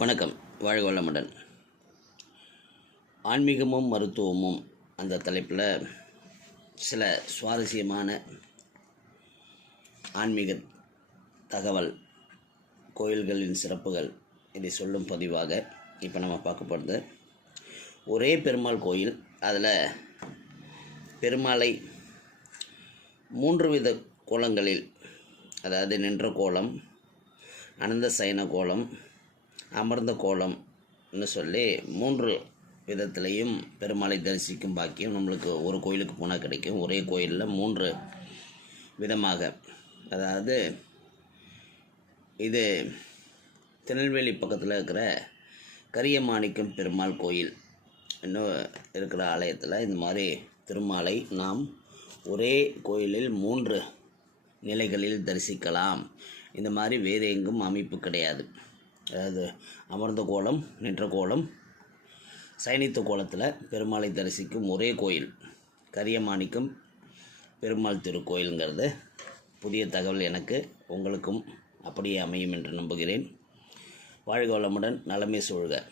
வணக்கம். வாழ்க வளமுடன். ஆன்மீகமும் மருத்துவமும் அந்த தலைப்பில் சில சுவாரஸ்யமான ஆன்மீக தகவல் கோயில்களின் சிறப்புகள் இதை சொல்லும் பதிவாக இப்போ நம்ம பார்க்க போகிறது ஒரே பெருமாள் கோயில். அதில் பெருமாளை மூன்று வித கோலங்களில் அதாவது நின்ற கோலம் அனந்த சயன கோலம் அமர்ந்த கோலம்னு சொல்லி மூன்று விதத்துலேயும் பெருமாளை தரிசிக்கும் பாக்கியம் நம்மளுக்கு ஒரு கோயிலுக்கு போனால் கிடைக்கும். ஒரே கோயிலில் மூன்று விதமாக. அதாவது இது திருநெல்வேலி பக்கத்தில் இருக்கிற கரியமாணிக்கம் பெருமாள் கோயில் இன்னும் இருக்கிற ஆலயத்தில் இந்த மாதிரி திருமாலை நாம் ஒரே கோயிலில் மூன்று நிலைகளில் தரிசிக்கலாம். இந்த மாதிரி வேறு எங்கும் அமைப்பு கிடையாது. அதாவது அமர்ந்த கோலம் நின்ற கோலம் சைனித்த கோலத்தில் பெருமாளை தரிசிக்கும் ஒரே கோயில் கரியமாணிக்கம் பெருமாள் திருக்கோயிலுங்கிறது. புதிய தகவல் எனக்கு உங்களுக்கும் அப்படியே அமையும் என்று நம்புகிறேன். வாழ்க வளமுடன் நலமே சூழ்க.